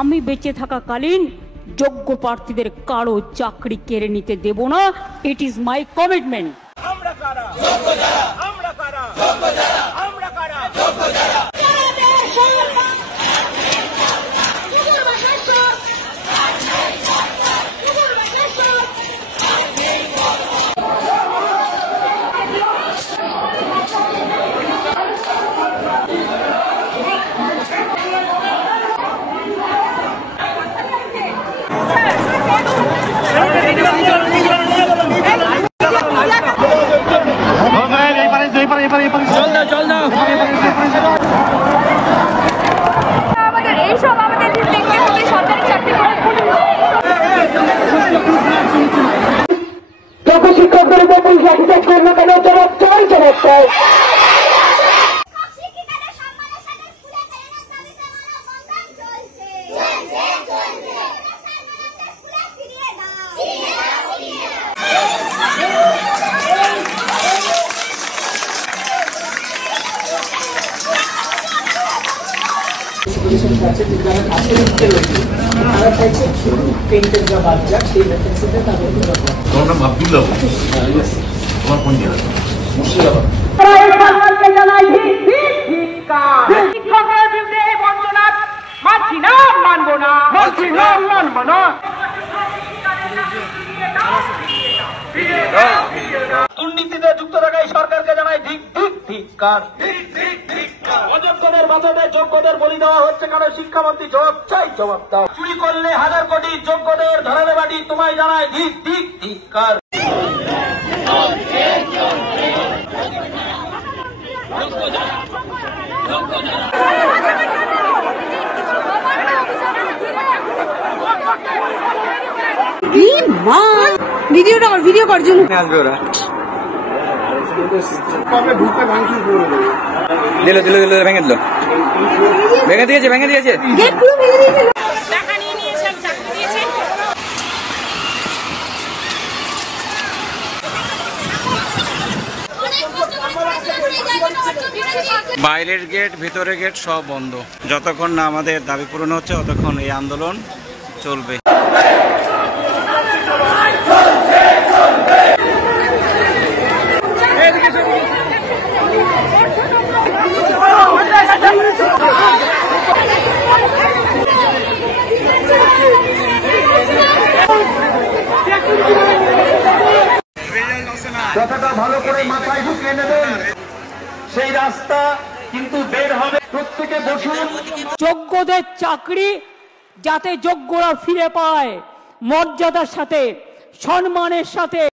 আমি বেঁচে থাকাকালীন যোগ্য প্রার্থীদের কারো চাকরি কেড়ে নিতে দেব না। It is my commitment. আমরা কারা? যোগ্য যারা। আমরা কারা? যোগ্য যারা। আমরা কারা? যোগ্য যারা। শিক্ষকদের উপর পুলিশ লাঠিচার্জ করলো কেন? জবাব চাই, জবাব চাই। তোমার নাম আব্দুল্লাহ, তোমার কোন জেলা? মুর্শিদাবাদ। দুর্নীতিতে যুক্ত থাকা এই সরকারকে জানাই ধিক ধিক ধিক্কার। অযোগ্যদের বাঁচাতে যোগ্যদের বলি দেওয়া হচ্ছে কেন? শিক্ষামন্ত্রী জবাব চাই, জবাব দাও। চুরি করলে হাজার কোটি, যোগ্যদের ধরালে বাটি, তোমায় জানাই ধিক ধিক ধিক্কার। ভিডিওটা আমার ভিডিও করার জন্য আসবে ওরা। দিল দিল দিল, ভেঙে দিল, ভেঙে দিয়েছে, ভেঙে দিয়েছে। বাইরের গেট, ভেতরের গেট সব বন্ধ। যতক্ষণ না আমাদের দাবি পূরণ হচ্ছে ততক্ষণ এই আন্দোলন চলবে। কথাটা ভালো করে মাথায় ঢুকিয়ে নেবেন, সেই রাস্তা কিন্তু বের হবে। প্রত্যেকে বসুন। যোগ্যদের চাকরি যাতে যোগ্যরা ফিরে পায়, মর্যাদার সাথে, সম্মানের সাথে।